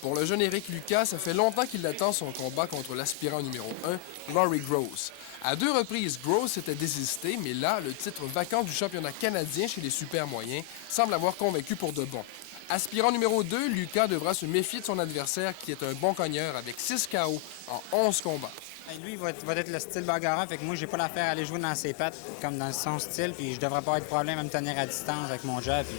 Pour le jeune Eric Lucas, ça fait longtemps qu'il attend son combat contre l'aspirant numéro 1, Rory Gross. À 2 reprises, Gross s'était désisté, mais là, le titre vacant du championnat canadien chez les super moyens semble avoir convaincu pour de bon. Aspirant numéro 2, Lucas devra se méfier de son adversaire qui est un bon cogneur avec 6 KO en 11 combats. Lui, il va être le style bagarreur, fait que moi, j'ai pas l'affaire à aller jouer dans ses pattes, comme dans son style, puis je devrais pas avoir de problème à me tenir à distance avec mon jab, puis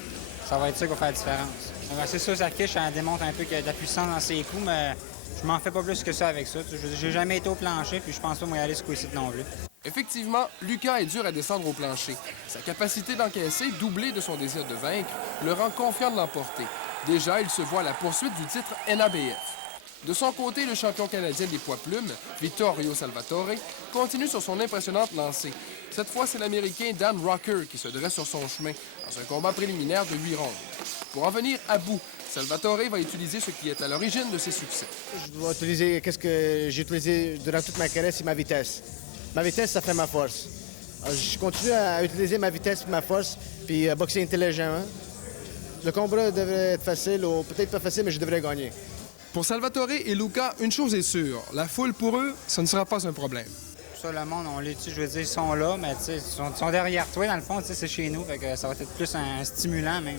ça va être ça qui va faire la différence. C'est sûr, sa fiche, elle démontre un peu qu'il y a de la puissance dans ses coups, mais je m'en fais pas plus que ça avec ça. J'ai jamais été au plancher, puis je pense pas moi y aller ce coup-ci non plus. Effectivement, Lucas est dur à descendre au plancher. Sa capacité d'encaisser, doublée de son désir de vaincre, le rend confiant de l'emporter. Déjà, il se voit à la poursuite du titre NABF. De son côté, le champion canadien des poids plumes, Vittorio Salvatore, continue sur son impressionnante lancée. Cette fois, c'est l'Américain Dan Rocker qui se dresse sur son chemin dans un combat préliminaire de 8 rondes. Pour en venir à bout, Salvatore va utiliser ce qui est à l'origine de ses succès. Je dois utiliser qu'est-ce que j'ai utilisé durant toute ma carrière, c'est ma vitesse. Ma vitesse, ça fait ma force. Alors, je continue à utiliser ma vitesse et ma force, puis boxer intelligemment. Le combat devrait être facile, ou peut-être pas facile, mais je devrais gagner. Pour Salvatore et Luca, une chose est sûre, la foule pour eux, ce ne sera pas un problème. Ça, le monde, on les tue, je veux dire, ils sont là, mais ils sont derrière toi, dans le fond, c'est chez nous, fait que ça va être plus un stimulant même.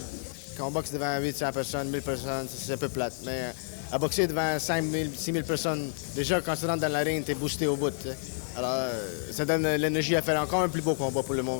Quand on boxe devant 800 personnes, 1000 personnes, c'est un peu plate. Mais à boxer devant 5000, 6000 personnes, déjà quand tu rentres dans la ring, t'es boosté au bout. T'sais. Alors, ça donne l'énergie à faire encore un plus beau combat pour le monde.